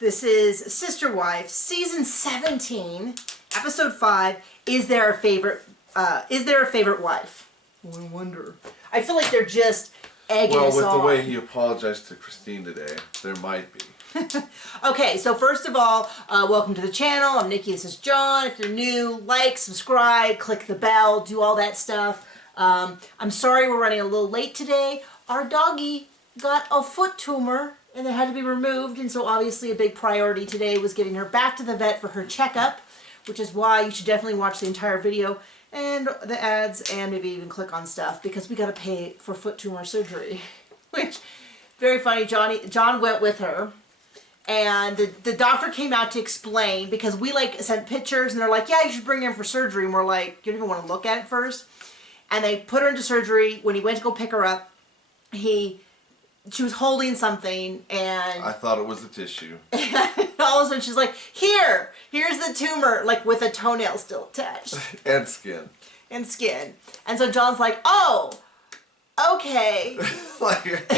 This is Sister Wives, season 17, episode 5. Is there a favorite wife? I wonder. I feel like they're just egging us on. Well, with the way he apologized to Christine today, there might be. Okay, so first of all, welcome to the channel. I'm Nikki, this is John. If you're new, like, subscribe, click the bell, do all that stuff. I'm sorry we're running a little late today. Our doggy got a foot tumor and it had to be removed, and so obviously a big priority today was getting her back to the vet for her checkup, which is why you should definitely watch the entire video and the ads and maybe even click on stuff, because we got to pay for foot tumor surgery. Which, very funny, John went with her. And the doctor came out to explain, because we sent pictures and they're like, yeah, you should bring her in for surgery. And we're like, you don't even want to look at it first. And they put her into surgery. When he went to go pick her up, she was holding something, and I thought it was a tissue. And all of a sudden she's like, here's the tumor, like with a toenail still attached. And skin. And skin. And so John's like, oh, okay. Like,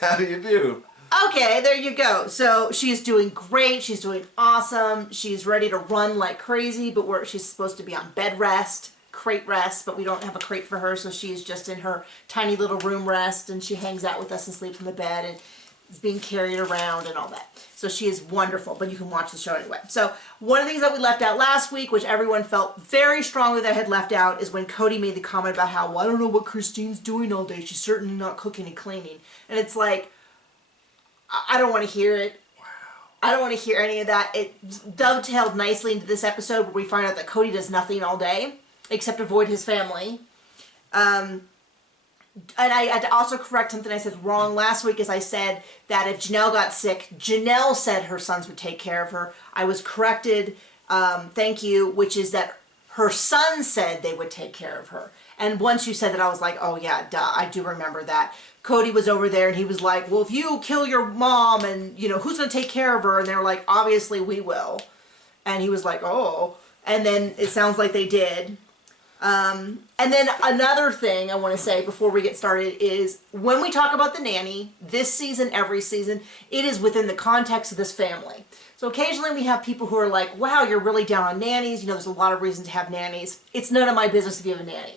how do you do? Okay, there you go. So she's doing great. She's doing awesome. She's ready to run like crazy, but she's supposed to be on bed rest, crate rest, but we don't have a crate for her, so she's just in her tiny little room rest, and she hangs out with us and sleeps in the bed and is being carried around and all that. So she is wonderful, but you can watch the show anyway. So one of the things that we left out last week, which everyone felt very strongly that I had left out, is when Cody made the comment about how, well, I don't know what Christine's doing all day. She's certainly not cooking and cleaning. And it's like, I don't want to hear it. Wow. I don't want to hear any of that. It dovetailed nicely into this episode where we find out that Cody does nothing all day except avoid his family. And I had to also correct something I said wrong last week, as I said that if Janelle got sick, Janelle said her sons would take care of her. I was corrected, thank you, which is that her son said they would take care of her. And once you said that, I was like, oh yeah, duh, I do remember that. Cody was over there and he was like, well, if you kill your mom, and who's going to take care of her? And they were like, obviously we will. And he was like, oh. And then it sounds like they did. And then another thing I want to say before we get started is, when we talk about the nanny, this season, every season, it is within the context of this family. So occasionally we have people who are like, wow, you're really down on nannies. There's a lot of reasons to have nannies. It's none of my business if you have a nanny.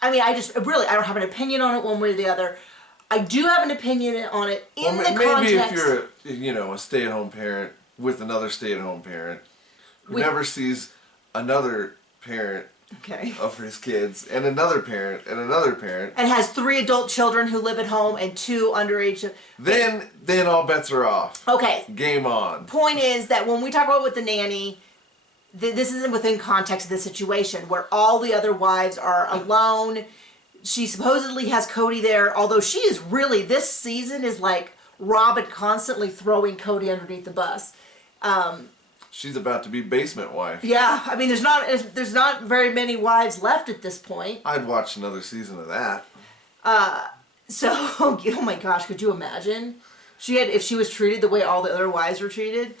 I mean, I don't have an opinion on it one way or the other. I do have an opinion on it in the context. Maybe if you're, a stay-at-home parent with another stay-at-home parent who never sees another parent of his kids, and another parent, and another parent, and has 3 adult children who live at home and 2 underage. Then all bets are off. Okay. Game on. Point is that when we talk about with the nanny, this isn't within context of the situation where all the other wives are alone. She supposedly has Cody there, although she is really, this season is like Robin constantly throwing Cody underneath the bus. She's about to be basement wife. Yeah, I mean, there's not very many wives left at this point. I'd watch another season of that. So, oh my gosh, could you imagine? If she was treated the way all the other wives were treated.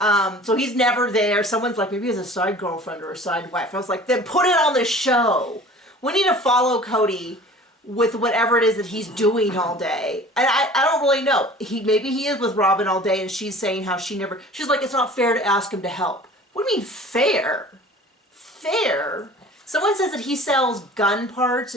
So he's never there. Someone's like, maybe he has a side girlfriend or a side wife. I was like, then put it on the show. We need to follow Cody with whatever it is that he's doing all day. And I don't really know. Maybe he is with Robin all day, and she's saying how she's like, it's not fair to ask him to help. What do you mean fair? Fair? Someone says that he sells gun parts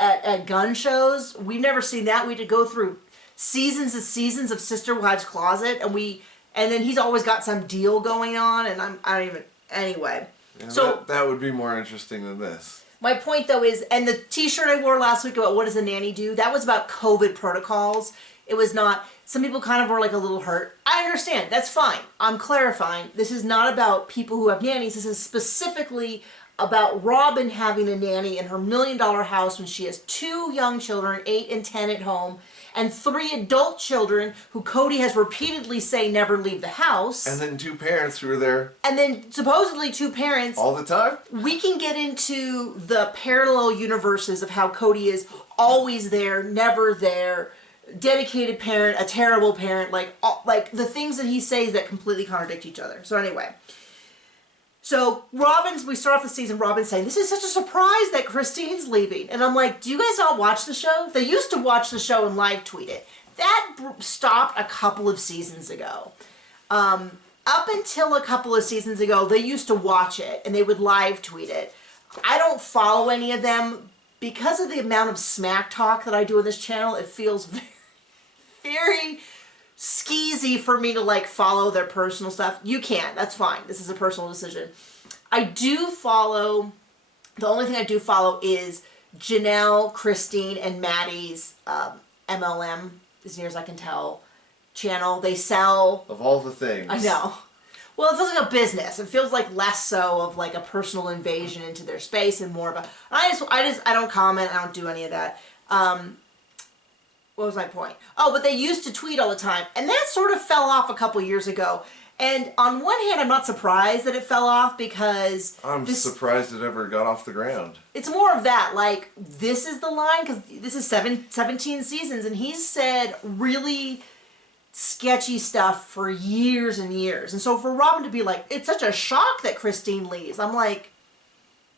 at gun shows. We've never seen that. We had to go through seasons and seasons of Sister Wives Closet, and then he's always got some deal going on, and I don't even, anyway. Yeah, so that would be more interesting than this. My point, though, is, and the t-shirt I wore last week about what does a nanny do, that was about COVID protocols. It was not, some people kind of were like a little hurt. I understand, that's fine. I'm clarifying. This is not about people who have nannies. This is specifically about Robin having a nanny in her $1 million house when she has 2 young children, 8 and 10 at home, and 3 adult children who Cody has repeatedly say never leave the house. And then 2 parents who are there. And then supposedly 2 parents. All the time? We can get into the parallel universes of how Cody is always there, never there, dedicated parent, a terrible parent, like the things that he says that completely contradict each other. So anyway. So we start off the season, Robin's saying, this is such a surprise that Christine's leaving. And I'm like, do you guys not watch the show? They used to watch the show and live tweet it. that stopped a couple of seasons ago. Up until a couple of seasons ago, they used to watch it and they would live tweet it. I don't follow any of them because of the amount of smack talk that I do on this channel. It feels very, very skeezy for me to like follow their personal stuff. You can, that's fine. This is a personal decision. I do follow, the only thing I do follow is Janelle, Christine, and Maddie's MLM, as near as I can tell, channel. They sell... Of all the things. I know. Well, it feels like a business. It feels like less so of like a personal invasion into their space and more of a... I don't comment. I don't do any of that. What was my point? Oh, but they used to tweet all the time. And that sort of fell off a couple years ago. And on one hand, I'm not surprised that it fell off because... I'm surprised it ever got off the ground. It's more of that, like, this is the line, because this is 17 seasons, and he's said really sketchy stuff for years and years. And so for Robin to be like, it's such a shock that Christine leaves, I'm like,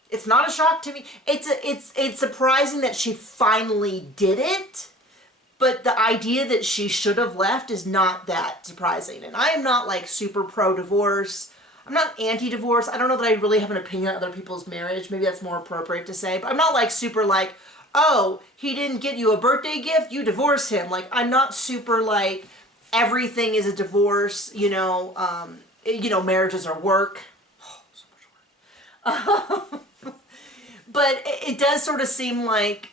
it's not a shock to me. It's surprising that she finally did it. But the idea that she should have left is not that surprising. And I am not like super pro-divorce. I'm not anti-divorce. I don't know that I really have an opinion on other people's marriage. Maybe that's more appropriate to say. But I'm not like super like, oh, he didn't get you a birthday gift, you divorce him. Like, I'm not super like, everything is a divorce, marriages are work. Oh, so much work. But it does sort of seem like,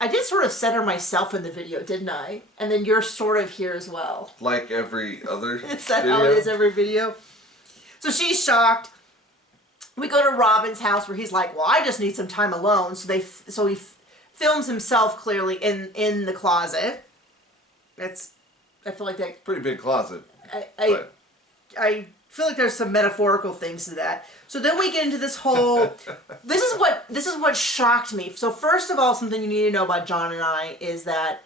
I did sort of center myself in the video, didn't I? And then you're sort of here as well. Like every other Is that how it is every video? So she's shocked. We go to Robin's house where he's like, well, I just need some time alone. So he films himself clearly in the closet. I feel like that... Pretty big closet. I feel like there's some metaphorical things to that. So then we get into this whole... This is what shocked me. So first of all, something you need to know about John and I is that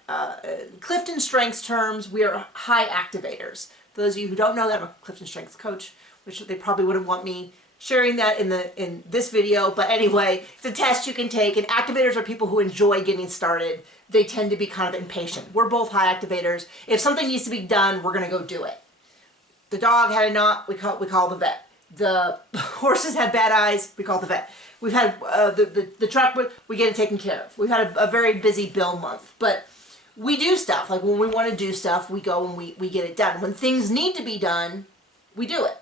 Clifton Strengths terms, we are high activators. For those of you who don't know that, I'm a Clifton Strengths coach, which they probably wouldn't want me sharing that in this video. But anyway, it's a test you can take, and activators are people who enjoy getting started. They tend to be kind of impatient. We're both high activators. If something needs to be done, we're going to go do it. The dog had a knot, we call the vet. The horses had bad eyes, we call the vet. We've had the truck, we get it taken care of. We've had a very busy bill month. But we do stuff. Like when we want to do stuff, we go and we get it done. When things need to be done, we do it.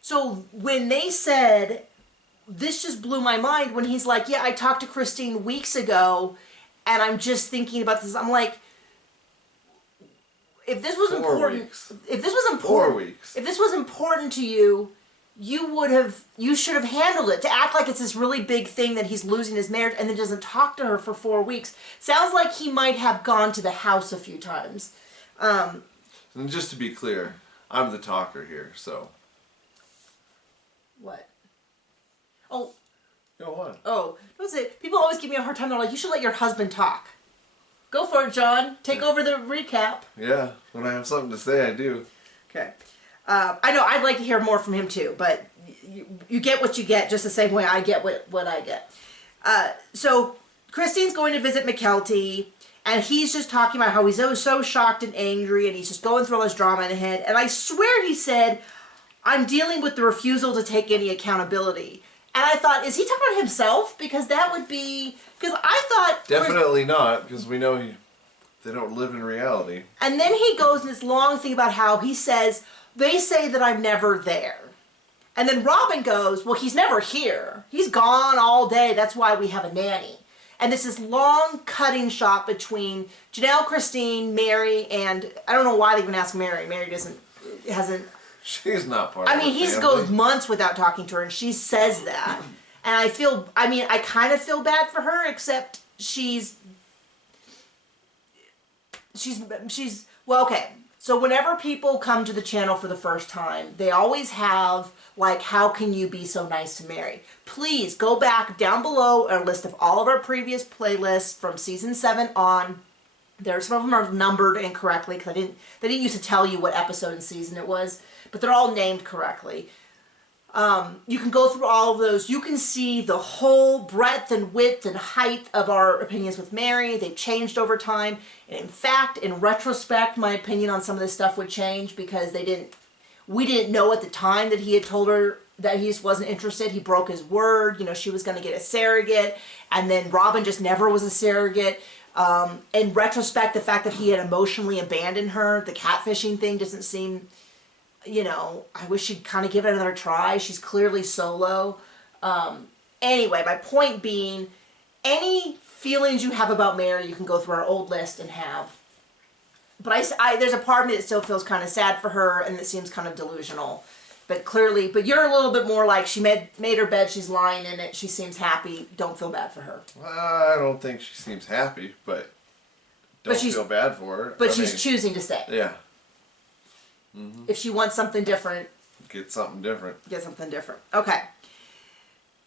So when they said, this just blew my mind when he's like, yeah, I talked to Christine weeks ago and I'm just thinking about this. I'm like, if this was important, if this was important, 4 weeks. If this was important to you, you should have handled it. To act like it's this really big thing that he's losing his marriage and then doesn't talk to her for 4 weeks. Sounds like he might have gone to the house a few times. And just to be clear, I'm the talker here, so. What? Oh. Go on. Oh, what's it? People always give me a hard time. They're like, you should let your husband talk. Go for it, John. Take over the recap. Yeah, when I have something to say, I do. Okay. I know, I'd like to hear more from him too, but you get what you get just the same way I get what I get. So, Christine's going to visit McKelty, and he's just talking about how he's so shocked and angry, and he's just going through all this drama in his head. And I swear he said, I'm dealing with the refusal to take any accountability. And I thought, is he talking about himself? Because that would be... Because I thought... Definitely not, because we know they don't live in reality. And then he goes in this long thing about how he says, they say that I'm never there. And then Robin goes, well, he's never here. He's gone all day. That's why we have a nanny. And this is long cutting shot between Janelle, Christine, Mary, and... I don't know why they even ask Mary. Mary hasn't... She's not part of the family. He goes months without talking to her, and she says that. And I kind of feel bad for her, except well, okay. So whenever people come to the channel for the first time, they always have, like, how can you be so nice to Mary? Please go back down below a list of all of our previous playlists from season 7 on. Some of them are numbered incorrectly, because they didn't used to tell you what episode and season it was. But they're all named correctly. You can go through all of those. You can see the whole breadth and width and height of our opinions with Mary. They've changed over time. And in fact, in retrospect, my opinion on some of this stuff would change because we didn't know at the time that he had told her that he just wasn't interested. He broke his word. You know, she was going to get a surrogate. And then Robin just never was a surrogate. In retrospect, the fact that he had emotionally abandoned her, the catfishing thing doesn't seem... You know, I wish she'd kind of give it another try. She's clearly solo. Anyway, my point being, any feelings you have about Mary, you can go through our old list and have. But there's a part of me that still feels kind of sad for her, and it seems kind of delusional. But clearly, but you're a little bit more like, she made her bed, she's lying in it, she seems happy. Don't feel bad for her. I don't think she seems happy, but don't feel bad for her. But she's choosing to stay. Yeah. Mm-hmm. If she wants something different, get something different. Okay.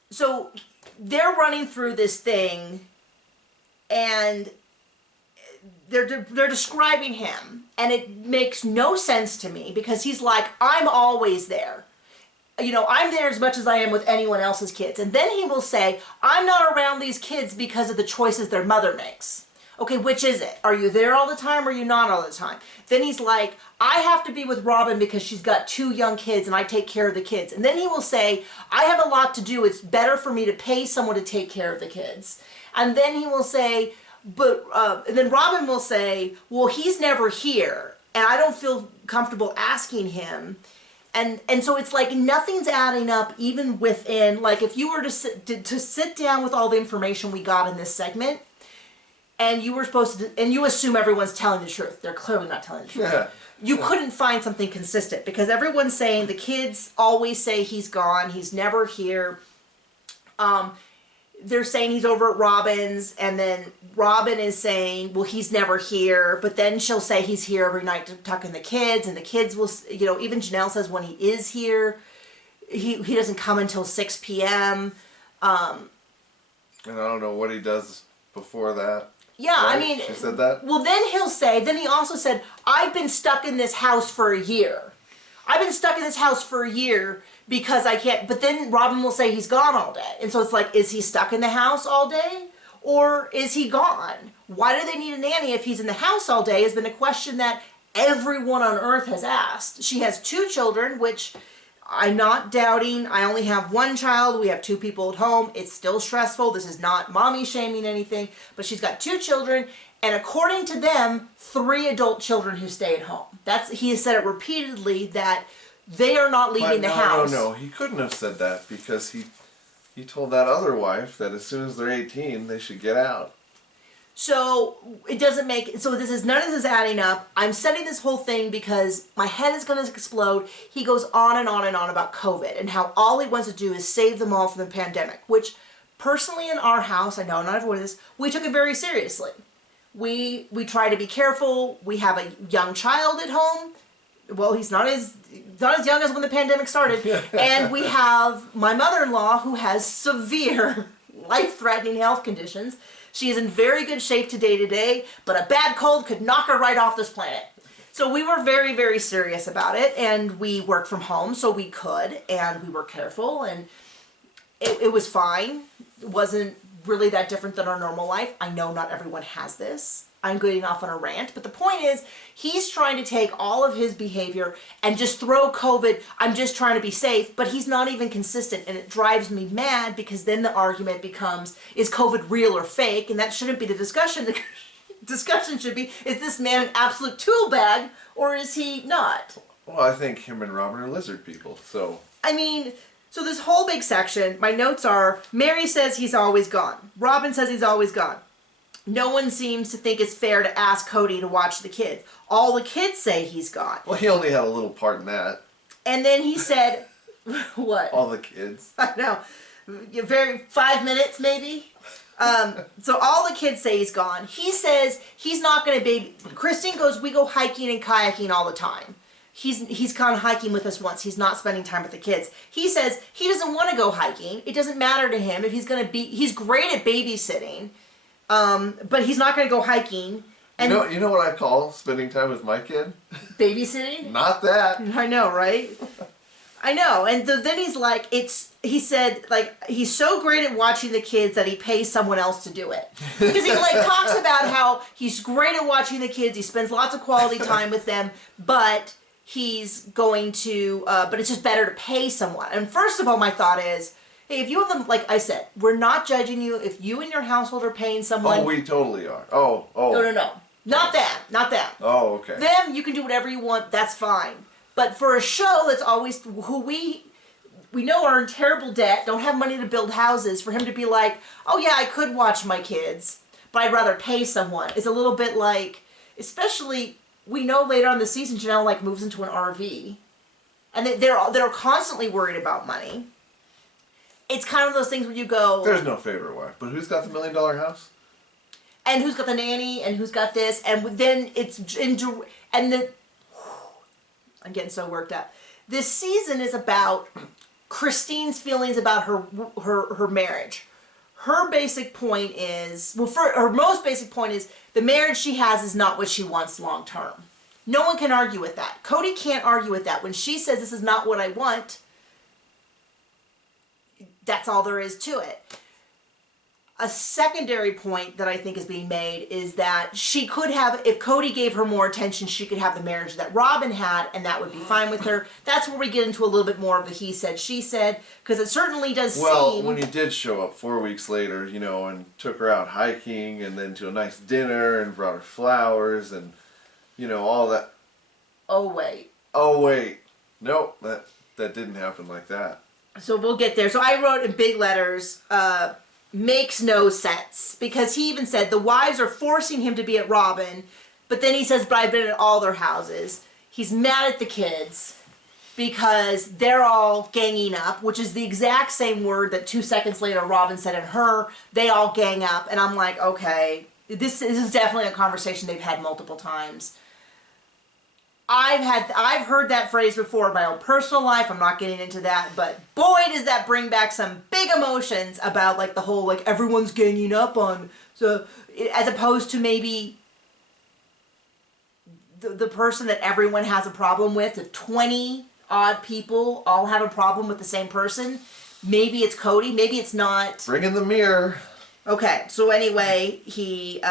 So they're running through this thing, and they're describing him, and it makes no sense to me because he's like, I'm always there. You know, I'm there as much as I am with anyone else's kids. And then he will say, I'm not around these kids because of the choices their mother makes. Okay, which is it? Are you there all the time or are you not all the time? Then he's like, I have to be with Robin because she's got 2 young kids and I take care of the kids. And then he will say, I have a lot to do. It's better for me to pay someone to take care of the kids. And then he will say, and then Robin will say, well, he's never here and I don't feel comfortable asking him. And so it's like nothing's adding up even within, like if you were to sit down with all the information we got in this segment, and you were supposed to, and you assume everyone's telling the truth. They're clearly not telling the truth. Yeah. You couldn't find something consistent because everyone's saying the kids always say he's gone, he's never here. They're saying he's over at Robin's, and then Robin is saying, well, he's never here, but then she'll say he's here every night to tuck in the kids, and the kids will, you know, even Janelle says when he is here, he doesn't come until 6 p.m. And I don't know what he does before that. Yeah, right? I mean... She said that? Well, then he also said, I've been stuck in this house for a year. I've been stuck in this house for a year because I can't... But then Robin will say he's gone all day. And so it's like, is he stuck in the house all day? Or is he gone? Why do they need a nanny if he's in the house all day has been a question that everyone on earth has asked. She has 2 children, which... I'm not doubting. I only have 1 child. We have 2 people at home. It's still stressful. This is not mommy shaming anything, but she's got 2 children, and according to them, 3 adult children who stay at home. He has said it repeatedly that they are not leaving the house. No, he couldn't have said that because he told that other wife that as soon as they're 18, they should get out. So it doesn't make, so none of this is adding up. I'm setting this whole thing because my head is going to explode. He goes on and on and on about COVID and how all he wants to do is save them all from the pandemic, which personally in our house, I know not everyone is, we took it very seriously. We try to be careful. We have a young child at home. Well, he's not as young as when the pandemic started. And we have my mother-in-law who has severe life-threatening health conditions. She is in very good shape today, but a bad cold could knock her right off this planet. So we were very, very serious about it, and we worked from home so we could, and we were careful, and it was fine. It wasn't really that different than our normal life. I know not everyone has this. I'm getting off on a rant, but the point is, he's trying to take all of his behavior and just throw COVID, I'm just trying to be safe, but he's not even consistent, and it drives me mad because then the argument becomes, is COVID real or fake? And that shouldn't be the discussion. The discussion should be, is this man an absolute tool bag, or is he not? Well, I think him and Robin are lizard people, so... I mean... So this whole big section, my notes are, Mary says he's always gone. Robin says he's always gone. No one seems to think it's fair to ask Cody to watch the kids. All the kids say he's gone. Well, he only had a little part in that. And then he said, what? All the kids. I know. 5 minutes maybe. So all the kids say he's gone. He says he's not going to be... Christine goes, we go hiking and kayaking all the time. He's gone hiking with us once. He's not spending time with the kids. He says he doesn't want to go hiking. It doesn't matter to him if he's going to be... He's great at babysitting. But he's not going to go hiking. And you know what I call spending time with my kid? Babysitting? Not that. I know, right? I know, and then he's like, he said, like, he's so great at watching the kids that he pays someone else to do it. Because he, like, talks about how he's great at watching the kids, he spends lots of quality time with them, but he's going to, but it's just better to pay someone. And first of all, my thought is, hey, if you have them, like I said, we're not judging you. If you and your household are paying someone. Oh, we totally are. Oh. No. Not that. Oh, okay. Them, you can do whatever you want, that's fine. But for a show that's always, who we know are in terrible debt, don't have money to build houses, for him to be like, oh yeah, I could watch my kids, but I'd rather pay someone, is a little bit like, especially, we know later on in the season, Janelle, like, moves into an RV. And they're constantly worried about money. It's kind of those things where you go... There's no favorite wife, but who's got the $1 million house? And who's got the nanny, and who's got this, and then I'm getting so worked up. This season is about Christine's feelings about her marriage. Her basic point is, her most basic point is, the marriage she has is not what she wants long term. No one can argue with that. Cody can't argue with that. When she says, this is not what I want, that's all there is to it. A secondary point that I think is being made is that she could have, if Cody gave her more attention, she could have the marriage that Robin had, and that would be fine with her. That's where we get into a little bit more of the he said, she said, because it certainly does seem... Well, when he did show up 4 weeks later, and took her out hiking, and then to a nice dinner, and brought her flowers, and, all that. Oh, wait. Nope, that didn't happen like that. So we'll get there. So I wrote in big letters, makes no sense. Because he even said the wives are forcing him to be at Robin. But then he says, but I've been at all their houses. He's mad at the kids because they're all ganging up, which is the exact same word that 2 seconds later Robin said at her. They all gang up. And I'm like, okay, this is definitely a conversation they've had multiple times. I've heard that phrase before in my own personal life. I'm not getting into that, but boy, does that bring back some big emotions about like the whole like everyone's ganging up on, so as opposed to maybe the person that everyone has a problem with. The 20 odd people all have a problem with the same person. Maybe it's Cody. Maybe it's not. Bring in the mirror. Okay, so anyway, he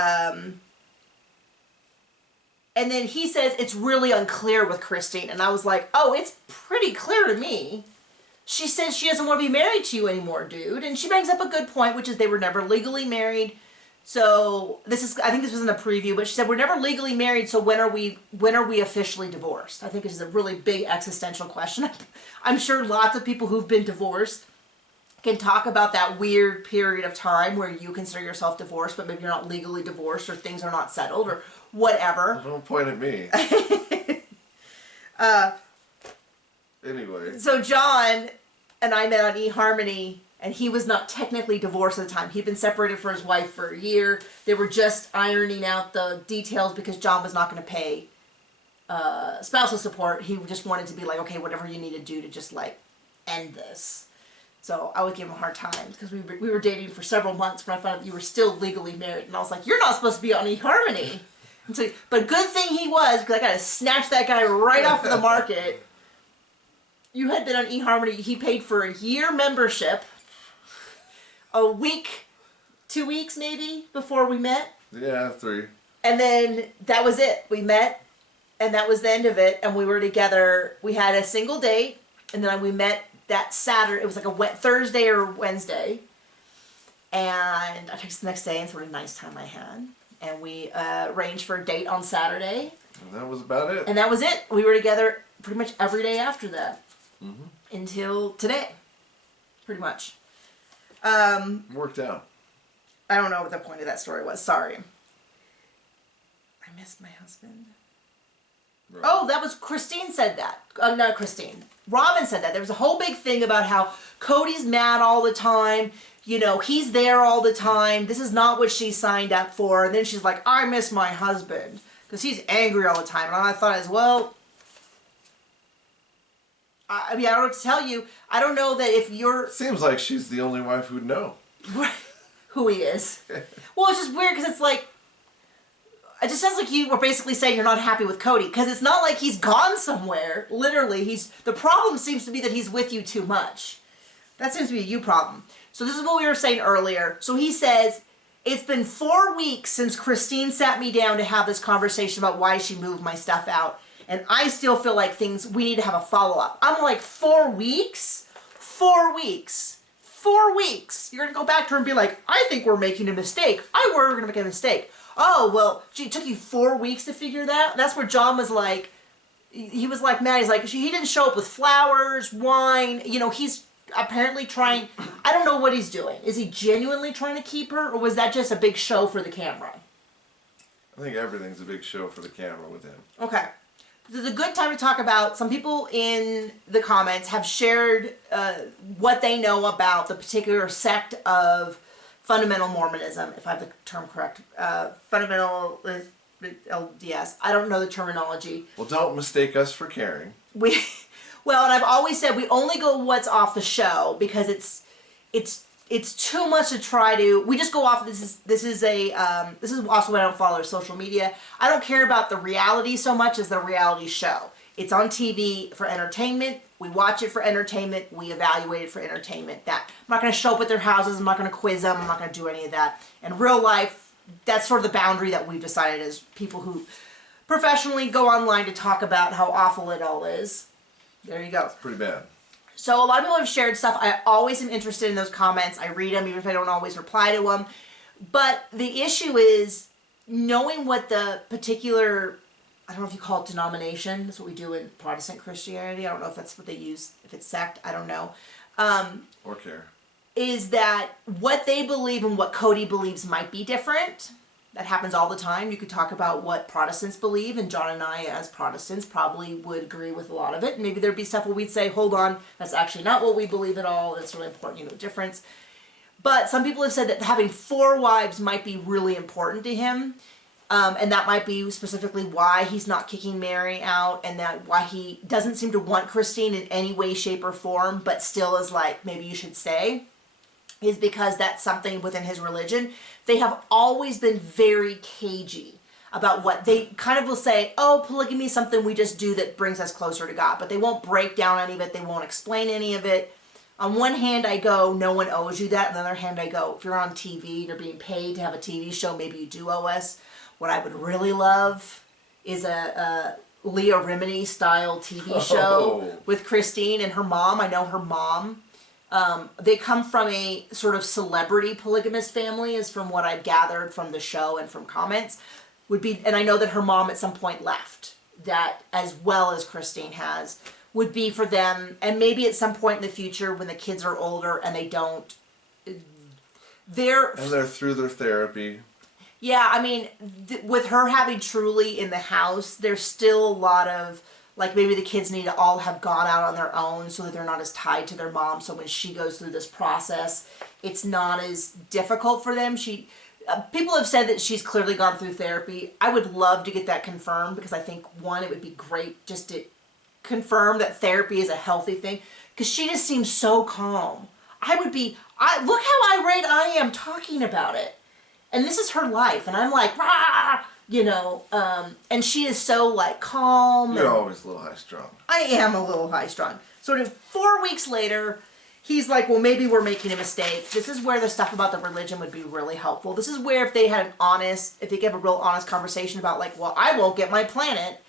and then he says it's really unclear with Christine. And I was like, oh, it's pretty clear to me. She says she doesn't want to be married to you anymore, dude. And she brings up a good point, which is they were never legally married. So I think this was in the preview, but she said, we're never legally married, so when are we officially divorced? I think this is a really big existential question. I'm sure lots of people who've been divorced can talk about that weird period of time where you consider yourself divorced, but maybe you're not legally divorced, or things are not settled, or whatever. Don't point at me. Anyway. So John and I met on eHarmony, and he was not technically divorced at the time. He'd been separated from his wife for a year. They were just ironing out the details because John was not going to pay spousal support. He just wanted to be like, okay, whatever you need to do to just like end this. So I would give him a hard time because we were dating for several months when I found out you were still legally married. And I was like, you're not supposed to be on eHarmony. So, but good thing he was, because I got to snatch that guy right off of the market. You had been on eHarmony. He paid for a year membership. A week, 2 weeks maybe, before we met. Yeah, 3. And then that was it. We met, and that was the end of it. And we were together. We had a single date, and then we met that Saturday. It was like a Thursday or Wednesday. And I texted the next day and said what a nice time I had. And we arranged for a date on Saturday. And that was about it. And that was it. We were together pretty much every day after that. Mm-hmm. Until today. Pretty much. Worked out. I don't know what the point of that story was. Sorry. I missed my husband. Right. Oh, that was Christine said that. Not Christine. Robin said that. There was a whole big thing about how Cody's mad all the time. You know, he's there all the time. This is not what she signed up for. And then she's like, I miss my husband. Because he's angry all the time. And I thought as well, I mean, I don't know what to tell you. I don't know that if you're... Seems like she's the only wife who'd know. Who he is. Well, it's just weird because it's like... It just sounds like you were basically saying you're not happy with Cody, because it's not like he's gone somewhere. Literally, the problem seems to be that he's with you too much. That seems to be a you problem. So this is what we were saying earlier. So he says, it's been 4 weeks since Christine sat me down to have this conversation about why she moved my stuff out. And I still feel like we need to have a follow-up. I'm like, 4 weeks? 4 weeks. 4 weeks. You're going to go back to her and be like, I think we're making a mistake. We're going to make a mistake. Oh, well, gee, it took you 4 weeks to figure that? That's where John was like, he was like, man, he's like, he didn't show up with flowers, wine. You know, he's apparently trying, I don't know what he's doing. Is he genuinely trying to keep her, or was that just a big show for the camera? I think everything's a big show for the camera with him. Okay. This is a good time to talk about, some people in the comments have shared what they know about the particular sect of fundamental Mormonism, if I have the term correct. Fundamental LDS. I don't know the terminology. Well, don't mistake us for caring. Well, and I've always said we only go what's off the show, because it's too much to try to. We just go off. This is also why I don't follow social media. I don't care about the reality so much as the reality show. It's on TV for entertainment. We watch it for entertainment. We evaluate it for entertainment. I'm not going to show up at their houses. I'm not going to quiz them. I'm not going to do any of that. In real life, that's sort of the boundary that we've decided as people who professionally go online to talk about how awful it all is. There you go. It's pretty bad. So a lot of people have shared stuff. I always am interested in those comments. I read them, even if I don't always reply to them. But the issue is knowing what the particular, I don't know if you call it denomination. That's what we do in Protestant Christianity. I don't know if that's what they use, if it's sect. I don't know. Or care. Is that what they believe and what Cody believes might be different. That happens all the time. You could talk about what Protestants believe, and John and I, as Protestants, probably would agree with a lot of it. Maybe there'd be stuff where we'd say, hold on, that's actually not what we believe at all. That's really important, difference. But some people have said that having 4 wives might be really important to him. And that might be specifically why he's not kicking Mary out, and that why he doesn't seem to want Christine in any way, shape, or form, but still is like, maybe you should stay, is because that's something within his religion. They have always been very cagey about what they kind of will say, oh, polygamy is something we just do that brings us closer to God, but they won't break down any of it. They won't explain any of it. On one hand, I go, no one owes you that. On the other hand, I go, if you're on TV, you're being paid to have a TV show, maybe you do owe us. What I would really love is a Leah Remini style TV show with Christine and her mom. I know her mom. They come from a sort of celebrity polygamous family, is from what I've gathered from the show and from comments. And I know that her mom at some point left, that as well as Christine has, would be for them, and maybe at some point in the future when the kids are older and they don't, they're through their therapy. Yeah, I mean, with her having Truly in the house, there's still a lot of, like, maybe the kids need to all have gone out on their own so that they're not as tied to their mom. So when she goes through this process, it's not as difficult for them. People have said that she's clearly gone through therapy. I would love to get that confirmed, because I think, one, it would be great just to confirm that therapy is a healthy thing, because she just seems so calm. Look how irate I am talking about it. And this is her life, and I'm like, rah! And she is so, like, calm. You're always a little high-strung. I am a little high-strung. Sort of 4 weeks later, he's like, well, maybe we're making a mistake. This is where the stuff about the religion would be really helpful. This is where if they have a real honest conversation about, like, well, I won't get my planet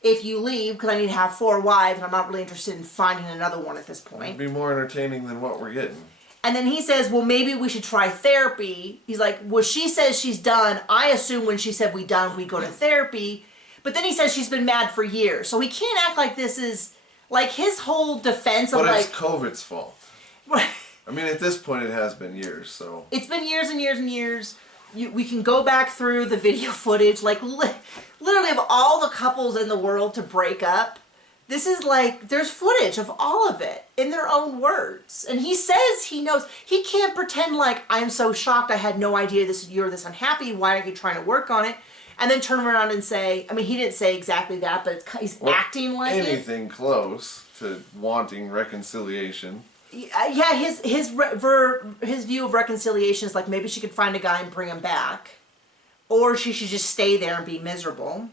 if you leave, because I need to have 4 wives, and I'm not really interested in finding another one at this point. It'd be more entertaining than what we're getting. And then he says, well, maybe we should try therapy. He's like, well, she says she's done. I assume when she said we done, we go to therapy. But then he says she's been mad for years. So he can't act like this is, like, his whole defense of, like... But it's COVID's fault. I mean, at this point, it has been years, so... It's been years and years and years. We can go back through the video footage, like, literally of all the couples in the world to break up. This is like, there's footage of all of it in their own words. And he says he knows. He can't pretend like, I'm so shocked, I had no idea you're this unhappy, why are you trying to work on it? And then turn around and say, I mean, he didn't say exactly that, but he's acting like anything close to wanting reconciliation. Yeah, his view of reconciliation is like, maybe she could find a guy and bring him back. or she should just stay there and be miserable.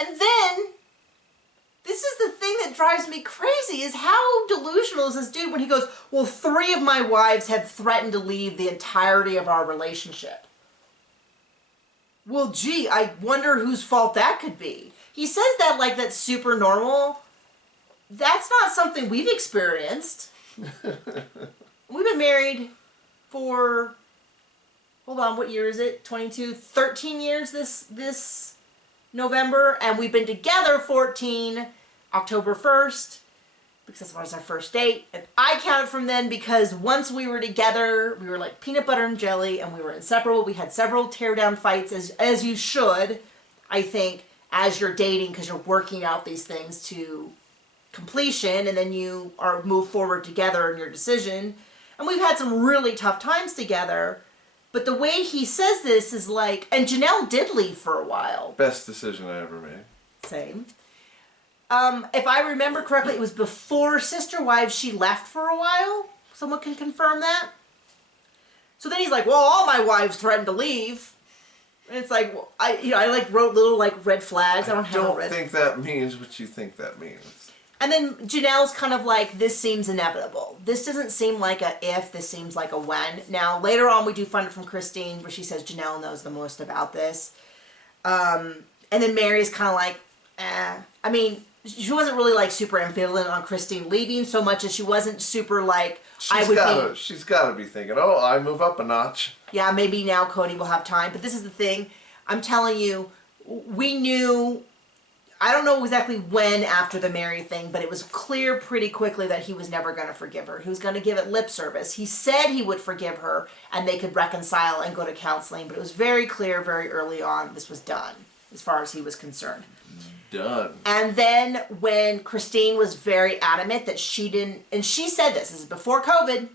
And then, this is the thing that drives me crazy, is how delusional is this dude when he goes, well, 3 of my wives have threatened to leave the entirety of our relationship. Well, gee, I wonder whose fault that could be. He says that like that's super normal. That's not something we've experienced. We've been married for, hold on, what year is it? 13 years this November. And we've been together 14, October 1st, because that was our first date. And I counted from then because once we were together, we were like peanut butter and jelly, and we were inseparable. We had several tear-down fights, as you should, I think, as you're dating, because you're working out these things to completion, and then you move forward together in your decision. And we've had some really tough times together, but the way he says this is like, and Janelle did leave for a while. Best decision I ever made. Same. If I remember correctly, it was before Sister Wives she left for a while. Someone can confirm that? So then he's like, well, all my wives threatened to leave. And it's like, well, I like wrote little like red flags. I don't think that means what you think that means. And then Janelle's kind of like, this seems inevitable. This doesn't seem like a if, this seems like a when. Now, later on, we do find it from Christine, where she says Janelle knows the most about this. And then Mary's kind of like, eh. I mean, she wasn't really like super ambivalent on Christine leaving so much as she wasn't super like, she's got to be thinking, oh, I move up a notch. Yeah, maybe now Cody will have time. But this is the thing. I'm telling you, we knew, I don't know exactly when after the Mary thing, but it was clear pretty quickly that he was never going to forgive her. He was going to give it lip service. He said he would forgive her and they could reconcile and go to counseling, but it was very clear very early on this was done as far as he was concerned. Done. And then when Christine was very adamant that she didn't, and she said this is before COVID,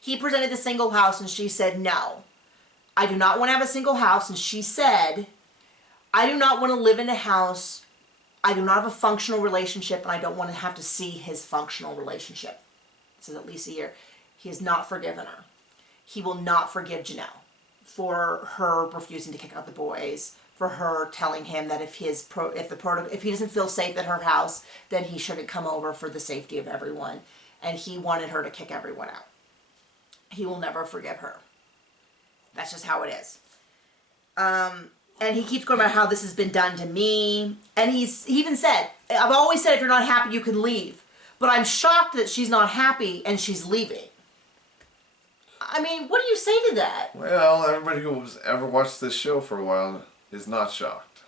he presented the single house and she said, no, I do not want to have a single house. And she said, I do not want to live in a house. I do not have a functional relationship, and I don't want to have to see his functional relationship. This is at least a year. He has not forgiven her. He will not forgive Janelle for her refusing to kick out the boys, for her telling him that if he doesn't feel safe at her house, then he shouldn't come over for the safety of everyone. And he wanted her to kick everyone out. He will never forgive her. That's just how it is. And he keeps going about how this has been done to me. And he even said, I've always said if you're not happy, you can leave. But I'm shocked that she's not happy and she's leaving. I mean, what do you say to that? Well, everybody who's ever watched this show for a while is not shocked.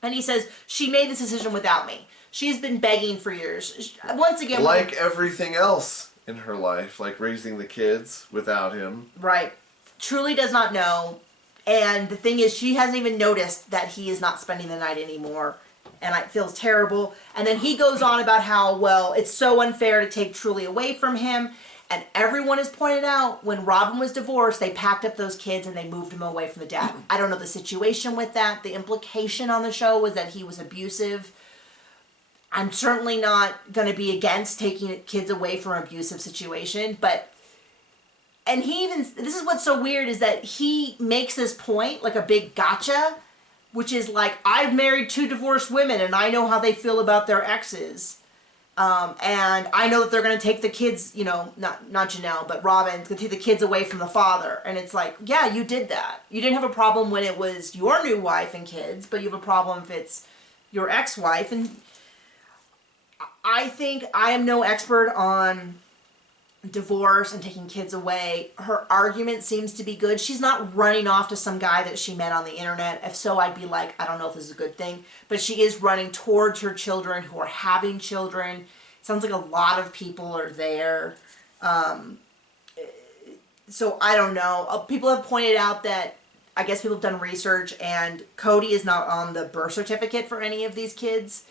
And he says, she made this decision without me. She's been begging for years. Once again... Like everything else in her life, like raising the kids without him. Right. Truly does not know. And the thing is, she hasn't even noticed that he is not spending the night anymore. And it feels terrible. And then he goes on about how, well, it's so unfair to take Truly away from him. And everyone has pointed out, when Robin was divorced, they packed up those kids and they moved him away from the dad. I don't know the situation with that. The implication on the show was that he was abusive. I'm certainly not going to be against taking kids away from an abusive situation, but... And he even, this is what's so weird, is that he makes this point, like a big gotcha, which is like, I've married 2 divorced women and I know how they feel about their exes. And I know that they're going to take the kids, not Janelle, but Robin's going to take the kids away from the father. And it's like, yeah, you did that. You didn't have a problem when it was your new wife and kids, but you have a problem if it's your ex-wife. And I think I am no expert on divorce and taking kids away. Her argument seems to be good. She's not running off to some guy that she met on the internet. If so, I'd be like, I don't know if this is a good thing. But she is running towards her children who are having children. It sounds like a lot of people are there. So I don't know. People have pointed out that, I guess people have done research, and Cody is not on the birth certificate for any of these kids.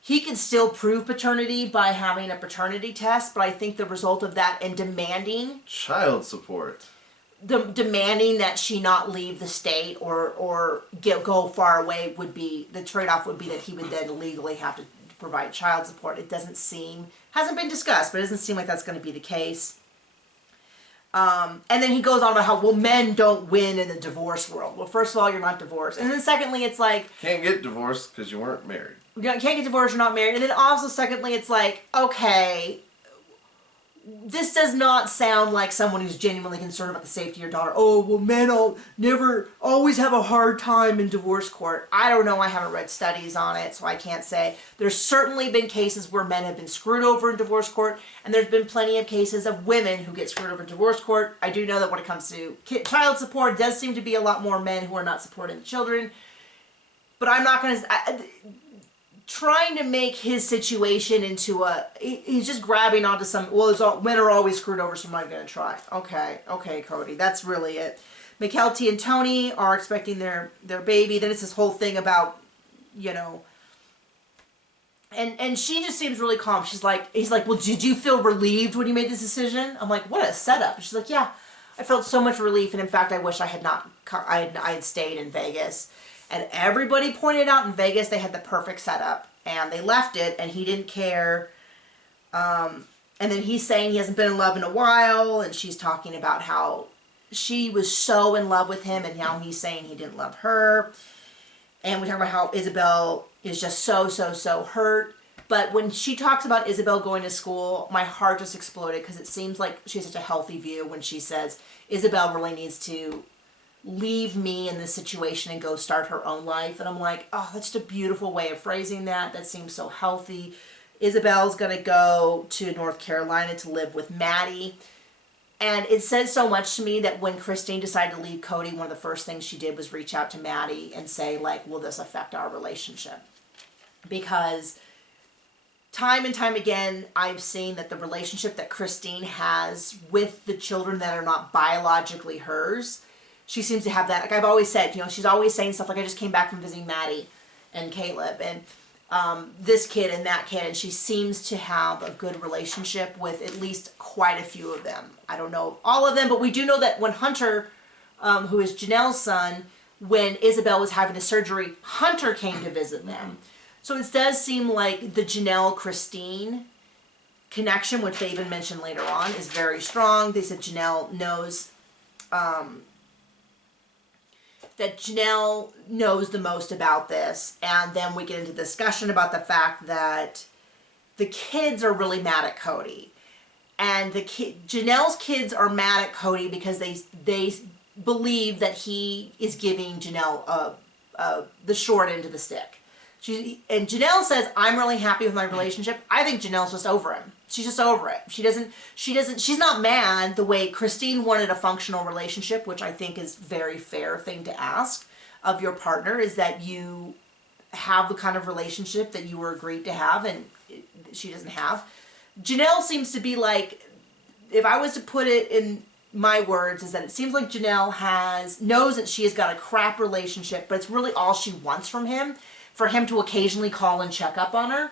He can still prove paternity by having a paternity test, but I think the result of that and demanding... Child support. Demanding that she not leave the state or go far away would be... The trade-off would be that he would then legally have to provide child support. It doesn't seem... Hasn't been discussed, but it doesn't seem like that's going to be the case. And then he goes on about how, well, men don't win in the divorce world. Well, first of all, you're not divorced. And then secondly, it's like... Can't get divorced because you weren't married. You can't get divorced, you're not married. And then also, secondly, it's like, okay, this does not sound like someone who's genuinely concerned about the safety of your daughter. Oh, well, men always have a hard time in divorce court. I don't know. I haven't read studies on it, so I can't say. There's certainly been cases where men have been screwed over in divorce court, and there's been plenty of cases of women who get screwed over in divorce court. I do know that when it comes to child support, it does seem to be a lot more men who are not supporting children. But I'm not going to... Trying to make his situation into he's just grabbing onto some, well, men are always screwed over, so I'm not going to try. Okay, Cody, that's really it. McKelty and Tony are expecting their baby. Then it's this whole thing about, you know, and she just seems really calm. He's like, well, did you feel relieved when you made this decision? I'm like, what a setup. She's like, yeah, I felt so much relief, and in fact, I wish I had stayed in Vegas. And everybody pointed out in Vegas they had the perfect setup. And they left it, and he didn't care. And then he's saying he hasn't been in love in a while. And she's talking about how she was so in love with him. And now he's saying he didn't love her. And we talk about how Isabel is just so hurt. But when she talks about Isabel going to school, my heart just exploded. Because it seems like she has such a healthy view when she says Isabel really needs to leave me in this situation and go start her own life. And I'm like, oh, that's just a beautiful way of phrasing that. That seems so healthy. Isabel's going to go to North Carolina to live with Maddie. And it says so much to me that when Christine decided to leave Cody, one of the first things she did was reach out to Maddie and say, like, will this affect our relationship? Because time and time again, I've seen that the relationship that Christine has with the children that are not biologically hers, she seems to have that. Like I've always said, you know, she's always saying stuff like, I just came back from visiting Maddie and Caleb and this kid and that kid. And she seems to have a good relationship with at least quite a few of them. I don't know all of them, but we do know that when Hunter, who is Janelle's son, when Isabel was having a surgery, Hunter came to visit them. So it does seem like the Janelle-Christine connection, which they even mentioned later on, is very strong. They said Janelle knows... that Janelle knows the most about this. And then we get into discussion about the fact that the kids are really mad at Cody. And Janelle's kids are mad at Cody because they believe that he is giving Janelle the short end of the stick. And Janelle says, I'm really happy with my relationship. I think Janelle's just over him. She's just over it. She's not mad the way Christine wanted a functional relationship, which I think is a very fair thing to ask of your partner, is that you have the kind of relationship that you were agreed to have and she doesn't have. Janelle seems to be like, if I was to put it in my words, is that it seems like Janelle knows that she has got a crap relationship, but it's really all she wants from him, for him to occasionally call and check up on her.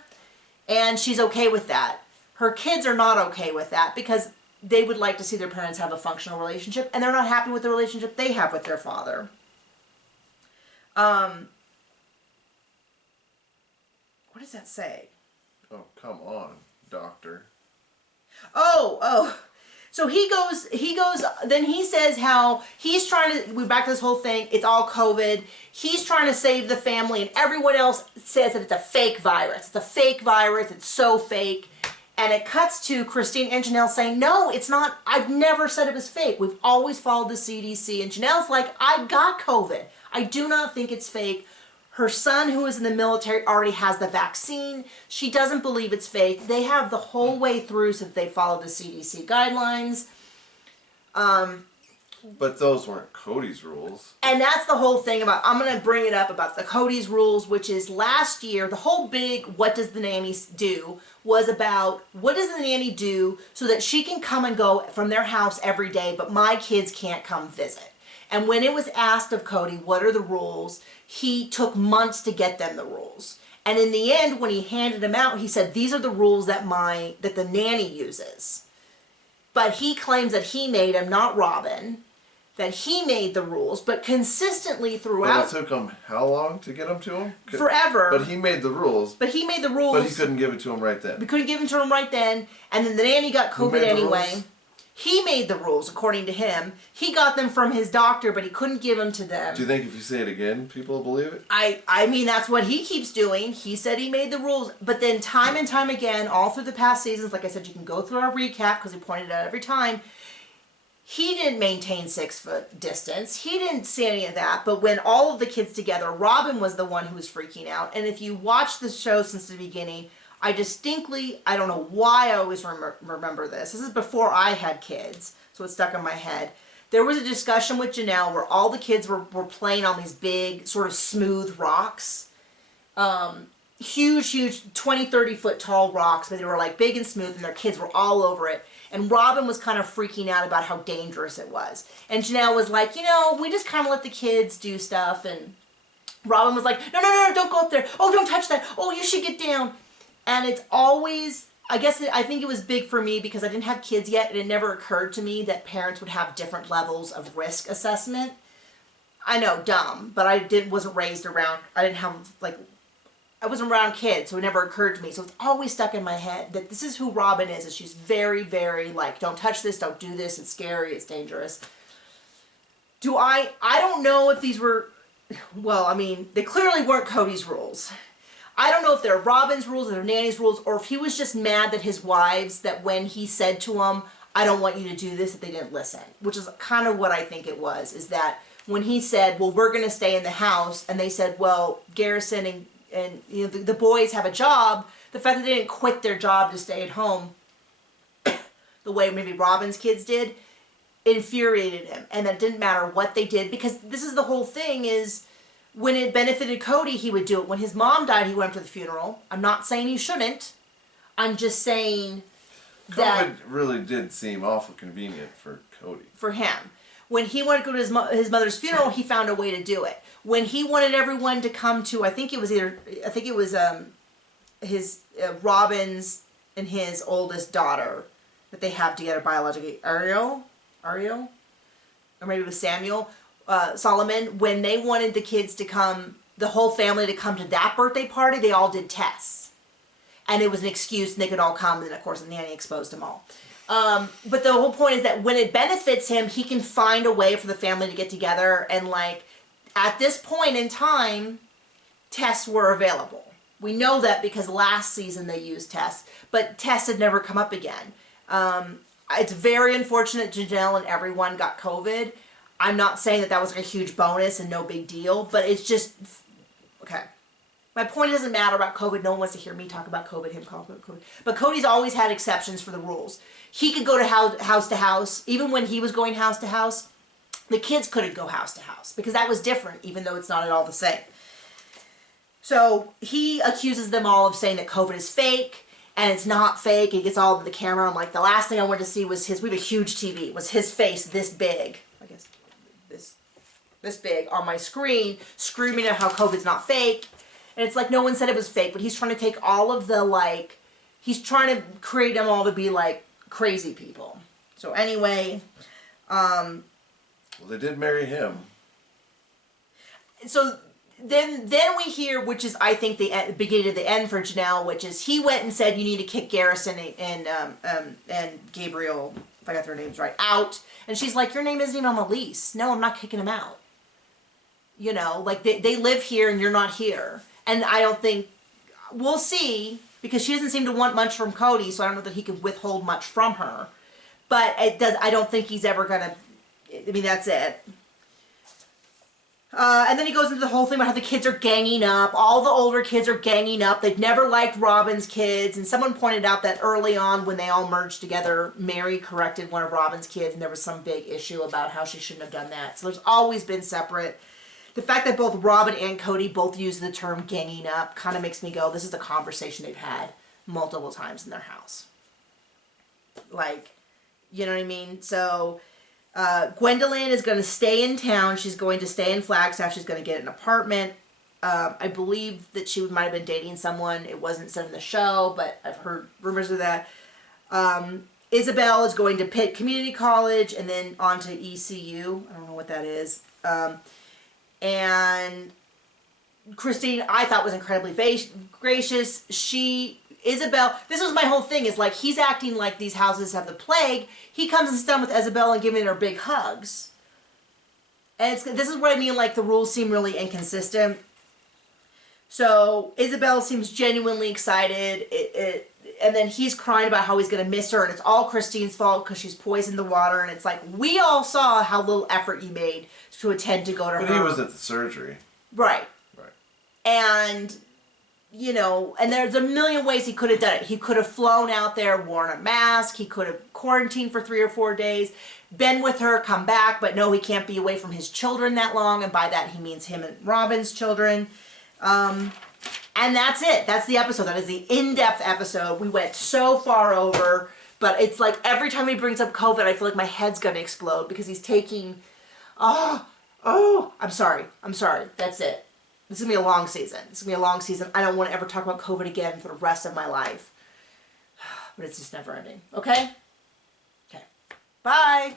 And she's okay with that. Her kids are not okay with that because they would like to see their parents have a functional relationship, and they're not happy with the relationship they have with their father. What does that say? Oh, come on, doctor. Oh. So he goes, then he says how he's trying to, we're back to this whole thing, it's all COVID. He's trying to save the family, and everyone else says that it's a fake virus. It's a fake virus. It's so fake. And it cuts to Christine and Janelle saying, no, it's not. I've never said it was fake. We've always followed the CDC. And Janelle's like, I got COVID. I do not think it's fake. Her son, who is in the military, already has the vaccine. She doesn't believe it's fake. They have the whole way through so that they follow the CDC guidelines. But those weren't Cody's rules. And that's the whole thing about, I'm going to bring it up about the Cody's rules, which is last year, the whole big what does the nanny do was about what does the nanny do so that she can come and go from their house every day, but my kids can't come visit. And when it was asked of Cody, what are the rules, he took months to get them the rules. And in the end, when he handed them out, he said, these are the rules that the nanny uses. But he claims that he made them, not Robin, that he made the rules, but consistently throughout... But it took him how long to get them to him? Forever. But he made the rules. But he made the rules. But he couldn't give it to him right then. We couldn't give it to him right then, and then the nanny got COVID anyway. He made the rules, according to him. He got them from his doctor, but he couldn't give them to them. Do you think if you say it again, people will believe it? I mean, that's what he keeps doing. He said he made the rules. But then time and time again, all through the past seasons, like I said, you can go through our recap because he pointed out every time, he didn't maintain 6 foot distance. He didn't see any of that. But when all of the kids together, Robin was the one who was freaking out. And if you watch the show since the beginning, I don't know why I always remember this. This is before I had kids, so it stuck in my head. There was a discussion with Janelle where all the kids were playing on these big, sort of smooth rocks. Huge, 20, 30 foot tall rocks, but they were like big and smooth, and their kids were all over it. And Robin was kind of freaking out about how dangerous it was. And Janelle was like, we just kind of let the kids do stuff. And Robin was like, no, don't go up there. Oh, don't touch that. Oh, you should get down. And it's always, I think it was big for me because I didn't have kids yet, and it never occurred to me that parents would have different levels of risk assessment. I know, dumb, but I wasn't raised around, I wasn't around kids, so it never occurred to me. So it's always stuck in my head that this is who Robin is she's very, very don't touch this, don't do this, it's scary, it's dangerous. I don't know if these were, they clearly weren't Cody's rules. I don't know if they're Robin's rules or they're Nanny's rules, or if he was just mad that his wives, that when he said to them, I don't want you to do this, that they didn't listen. Which is kind of what I think it was, is that when he said, well, we're going to stay in the house, and they said, well, Garrison and the boys have a job, the fact that they didn't quit their job to stay at home the way maybe Robin's kids did, infuriated him. And that didn't matter what they did, because this is the whole thing is, when it benefited Cody, he would do it. When his mom died, he went to the funeral. I'm not saying he shouldn't. I'm just saying that... COVID really did seem awful convenient for Cody. For him. When he wanted to go to his mother's funeral, he found a way to do it. When he wanted everyone to come to, his Robin's and his oldest daughter that they have together biologically, Ariel? Or maybe it was Samuel. Solomon, when they wanted the kids to come, the whole family to come to that birthday party, they all did tests. And it was an excuse, and they could all come, and then, of course, the nanny exposed them all. But the whole point is that when it benefits him, he can find a way for the family to get together, and, at this point in time, tests were available. We know that because last season they used tests, but tests had never come up again. It's very unfortunate Janelle and everyone got COVID. I'm not saying that was a huge bonus and no big deal, but it's just, okay. My point doesn't matter about COVID. No one wants to hear me talk about COVID, him talk about COVID. But Cody's always had exceptions for the rules. He could go to house to house. Even when he was going house to house, the kids couldn't go house to house because that was different, even though it's not at all the same. So he accuses them all of saying that COVID is fake, and it's not fake. He gets all over the camera. I'm like, the last thing I wanted to see was we have a huge TV, was his face this big. I guess this big on my screen, screaming at how COVID's not fake. And it's like, no one said it was fake, but he's trying to take all of the, he's trying to create them all to be, crazy people. So anyway, well, they did marry him. So then we hear, which is, I think, the beginning of the end for Janelle, which is he went and said, you need to kick Garrison and Gabriel, if I got their names right, out. And she's like, your name isn't even on the lease. No, I'm not kicking him out. They live here and you're not here. And I don't think, we'll see, because she doesn't seem to want much from Cody, so I don't know that he could withhold much from her. But I don't think he's ever going to, that's it. And then he goes into the whole thing about how the kids are ganging up. All the older kids are ganging up. They've never liked Robin's kids. And someone pointed out that early on when they all merged together, Mary corrected one of Robin's kids, and there was some big issue about how she shouldn't have done that. So there's always been separate. The fact that both Robin and Cody both use the term ganging up kind of makes me go, this is a conversation they've had multiple times in their house. You know what I mean? So Gwendolyn is going to stay in town. She's going to stay in Flagstaff. She's going to get an apartment. I believe that she might have been dating someone. It wasn't said in the show, but I've heard rumors of that. Isabel is going to Pitt Community College and then on to ECU. I don't know what that is. And Christine, I thought, was incredibly gracious. She Isabel, this was my whole thing, is like, he's acting like these houses have the plague. He comes and sits down with Isabel and giving her big hugs. And this is what I mean, like, the rules seem really inconsistent. So Isabel seems genuinely excited, and then he's crying about how he's going to miss her, and it's all Christine's fault because she's poisoned the water, and it's like, we all saw how little effort you made to attend to go to her. But he was at the surgery. Right. Right. And, you know, and there's a million ways he could have done it. He could have flown out there, worn a mask, he could have quarantined for 3 or 4 days, been with her, come back, but no, he can't be away from his children that long, and by that he means him and Robin's children. And that's it. That's the episode. That is the in-depth episode. We went so far over, but it's like every time he brings up COVID, I feel like my head's going to explode because he's taking, I'm sorry. That's it. This is going to be a long season. I don't want to ever talk about COVID again for the rest of my life. But it's just never ending. Okay? Okay. Bye.